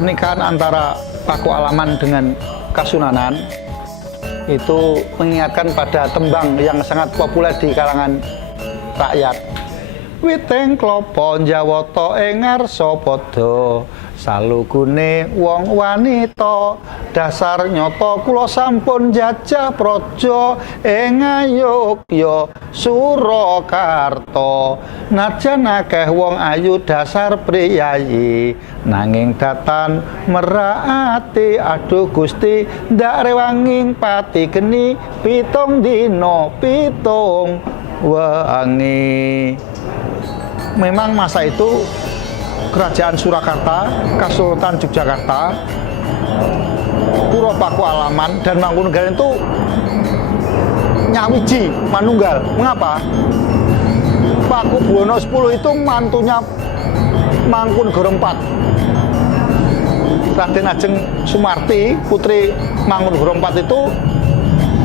pernikahan antara Paku Alaman dengan Kasunanan itu mengingatkan pada tembang yang sangat populer di kalangan rakyat. Witeng klopo njawata ing ngarsa padha salugune wong wanita dasar nyata kula sampun jajah praja ing Ngayogya Surakarta najan akeh wong ayu dasar priyayi nanging datan merati aduh Gusti ndak rewanging pati geni pitung dina pitung wengi. Memang masa itu Kerajaan Surakarta, Kasultan Yogyakarta, Pura Paku Alaman dan Mangkunegaran itu nyawiji manunggal. Mengapa? Paku Buwono X itu mantunya Mangkunegara IV. Raden Ajeng Sumarti, putri Mangkunegara IV itu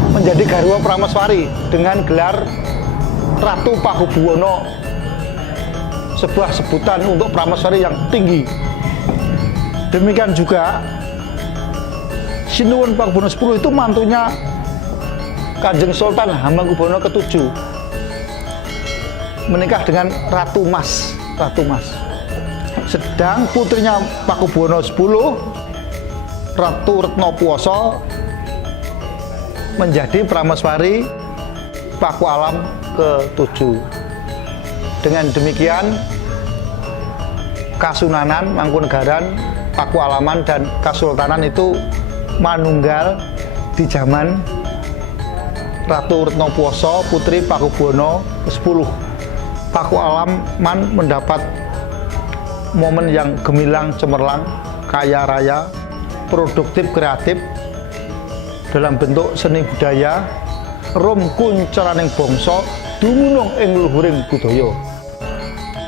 menjadi garwa Prameswari dengan gelar Ratu Paku Buwono, sebuah sebutan untuk Prameswari yang tinggi. Demikian juga Sinuwun Pakubuwono X itu mantunya Kanjeng Sultan Hamengkubuwono ke-7 menikah dengan Ratu Mas. Sedang putrinya Pakubuwono X, Ratu Retnopuwoso, menjadi Prameswari Paku Alam ke-7. Dengan demikian Kasunanan, Mangkunegaran, Paku Alaman dan Kasultanan itu manunggal di zaman Ratu Retnopuwoso, putri Pakubuwono X. Paku Alaman mendapat momen yang gemilang cemerlang, kaya raya, produktif, kreatif dalam bentuk seni budaya, rum kuncaraning bangsa dumunung ing luhuring budaya.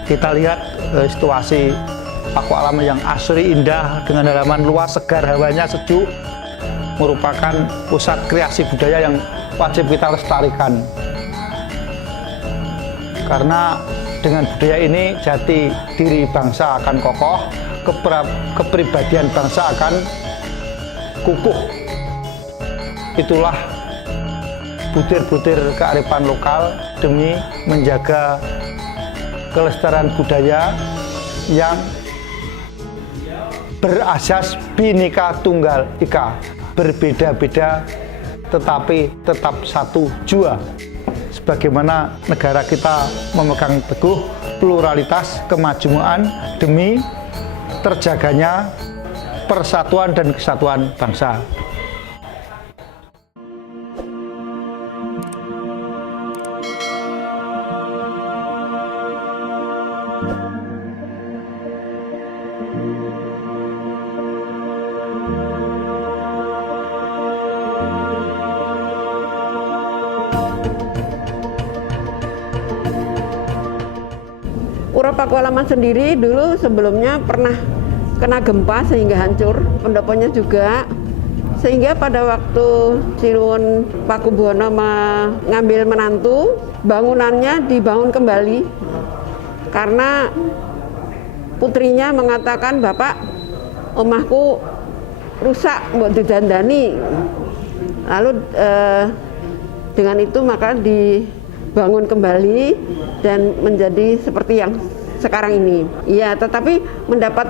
Kita lihat situasi Paku Alaman yang asri, indah, dengan halaman luas, segar, hawanya sejuk, merupakan pusat kreasi budaya yang wajib kita lestarikan. Karena dengan budaya ini jati diri bangsa akan kokoh, kepribadian bangsa akan kukuh. Itulah butir-butir kearifan lokal demi menjaga kelestarian budaya yang berasas Bhinneka Tunggal Ika, berbeda-beda tetapi tetap satu jua. Sebagaimana negara kita memegang teguh pluralitas kemajmuan demi terjaganya persatuan dan kesatuan bangsa. Pura Paku Alaman sendiri dulu sebelumnya pernah kena gempa sehingga hancur, pendoponya juga, sehingga pada waktu Sinuwun Pakubuwono mengambil menantu, bangunannya dibangun kembali karena putrinya mengatakan, "Bapak, omahku rusak, mau didandani." Lalu dengan itu maka dibangun kembali dan menjadi seperti yang sekarang ini. Iya, tetapi mendapat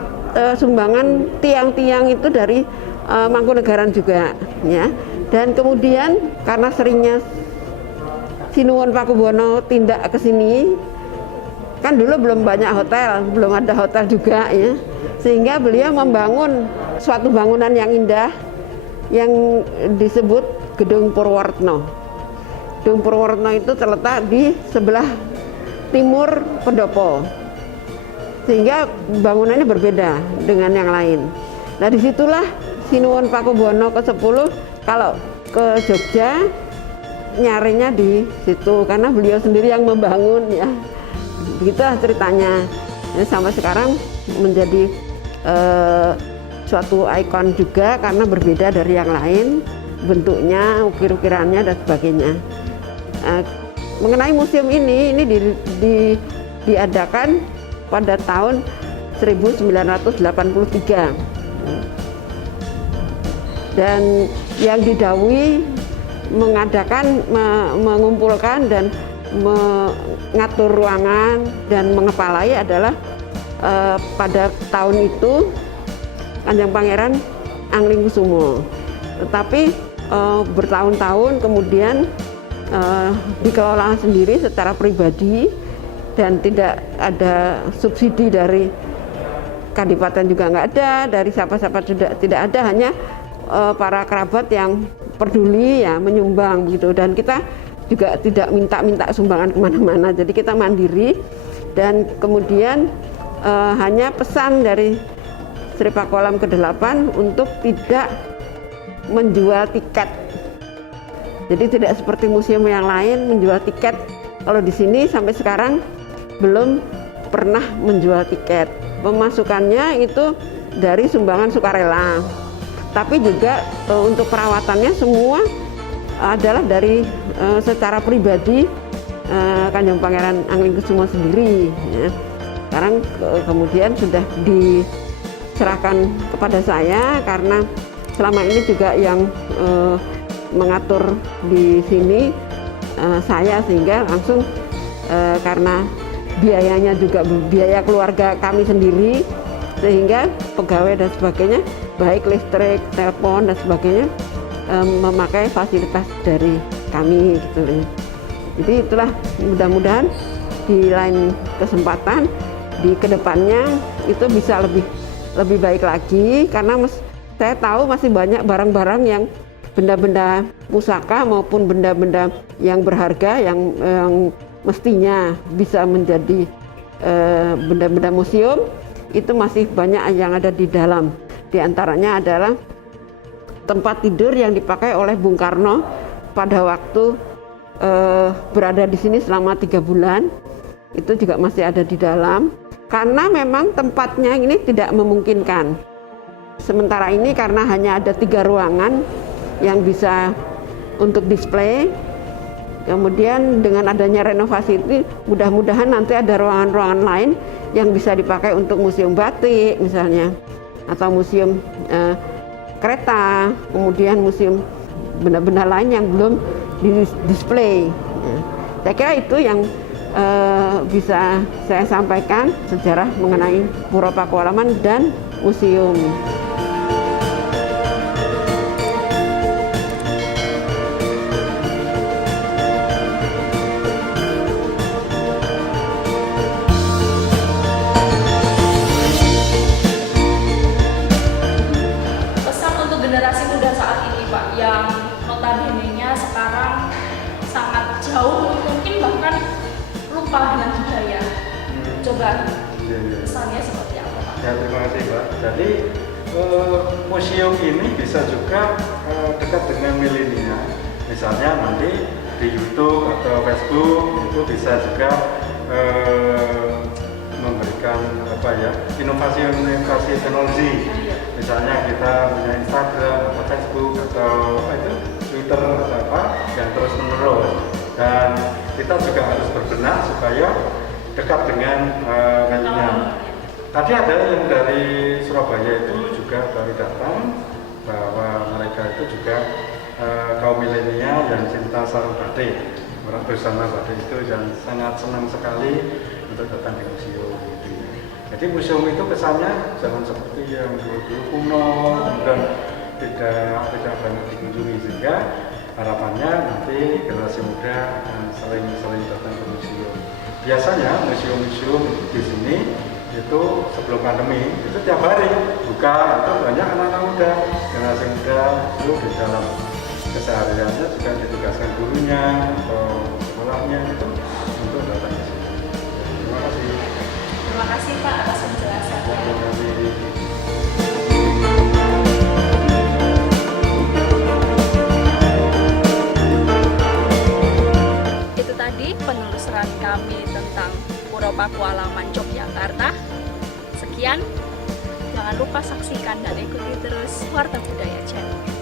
sumbangan tiang-tiang itu dari Mangkunegaran juga, ya. Dan kemudian karena seringnya Sinuwun Pakubuwono tindak ke sini, kan dulu belum banyak hotel, belum ada hotel juga, ya. Sehingga beliau membangun suatu bangunan yang indah yang disebut Gedung Purworetno. Gedung Purworetno itu terletak di sebelah timur pendopo, sehingga bangunannya berbeda dengan yang lain. Nah, disitulah Sinuwun Pakubuwono ke-10 kalau ke Jogja nyarinya di situ karena beliau sendiri yang membangun, ya. Begitulah ceritanya. Ini sampai sekarang menjadi suatu ikon juga karena berbeda dari yang lain, bentuknya, ukir-ukirannya dan sebagainya. Mengenai museum ini diadakan pada tahun 1983. Dan yang didhawuhi mengadakan, mengumpulkan dan mengatur ruangan dan mengepalai adalah pada tahun itu Kanjeng Pangeran Anglingkusumo. Tetapi bertahun-tahun kemudian dikelola sendiri secara pribadi dan tidak ada subsidi dari Kadipaten juga nggak ada, dari siapa-siapa juga tidak ada, hanya para kerabat yang peduli ya menyumbang gitu. Dan kita juga tidak minta sumbangan kemana-mana, jadi kita mandiri. Dan kemudian hanya pesan dari Sri Pakualam ke-8 untuk tidak menjual tiket. Jadi tidak seperti museum yang lain menjual tiket. Kalau di sini sampai sekarang belum pernah menjual tiket. Pemasukannya itu dari sumbangan sukarela. Tapi juga untuk perawatannya semua adalah dari secara pribadi Kanjeng Pangeran Anglingkusumo sendiri. Ya. Sekarang kemudian sudah diserahkan kepada saya karena selama ini juga yang mengatur di sini saya, sehingga langsung karena biayanya juga biaya keluarga kami sendiri, sehingga pegawai dan sebagainya baik listrik, telepon dan sebagainya memakai fasilitas dari kami gitu ya. Jadi itulah, mudah-mudahan di lain kesempatan di kedepannya itu bisa lebih baik lagi, karena saya tahu masih banyak barang-barang yang benda-benda pusaka maupun benda-benda yang berharga yang mestinya bisa menjadi benda-benda museum, itu masih banyak yang ada di dalam. Di antaranya adalah tempat tidur yang dipakai oleh Bung Karno pada waktu berada di sini selama 3 bulan, itu juga masih ada di dalam, karena memang tempatnya ini tidak memungkinkan. Sementara ini karena hanya ada 3 ruangan yang bisa untuk display, kemudian dengan adanya renovasi ini mudah-mudahan nanti ada ruangan-ruangan lain yang bisa dipakai untuk museum batik misalnya, atau museum kereta, kemudian museum benda-benda lain yang belum di-display. Saya kira itu yang bisa saya sampaikan sejarah mengenai Pura Pakualaman dan museum. Generasi muda saat ini Pak, yang notabene-nya sekarang sangat jauh, mungkin bahkan lupa dengan budaya. Coba pesannya seperti apa Pak? Ya, terima kasih Pak. Jadi museum ini bisa juga dekat dengan milenial. Misalnya nanti di YouTube atau Facebook itu bisa juga memberikan inovasi teknologi. Misalnya kita punya Instagram atau Facebook atau Twitter atau yang terus menerus, dan kita juga harus berbenah supaya dekat dengan milenial. Tadi ada yang dari Surabaya itu juga baru datang, bahwa mereka itu juga kaum milenial yang cinta sarung batik, orang bersama batik itu, dan sangat senang sekali untuk datang ke museum. Jadi museum itu kesannya jangan seperti yang dulu kuno dan tidak banyak dikunjungi, sehingga harapannya nanti generasi muda sering datang ke museum. Biasanya museum-museum di sini itu sebelum pandemi itu tiap hari buka, itu banyak anak-anak muda, generasi muda itu di dalam kesehariannya juga ditugaskan gurunya atau sekolahnya itu untuk datang ke sini. Terima kasih. Terima kasih Pak atas penjelasannya. Terima kasih. Itu tadi penelusuran kami tentang Pura Pakualaman Yogyakarta. Sekian, jangan lupa saksikan dan ikuti terus Warta Budaya Channel.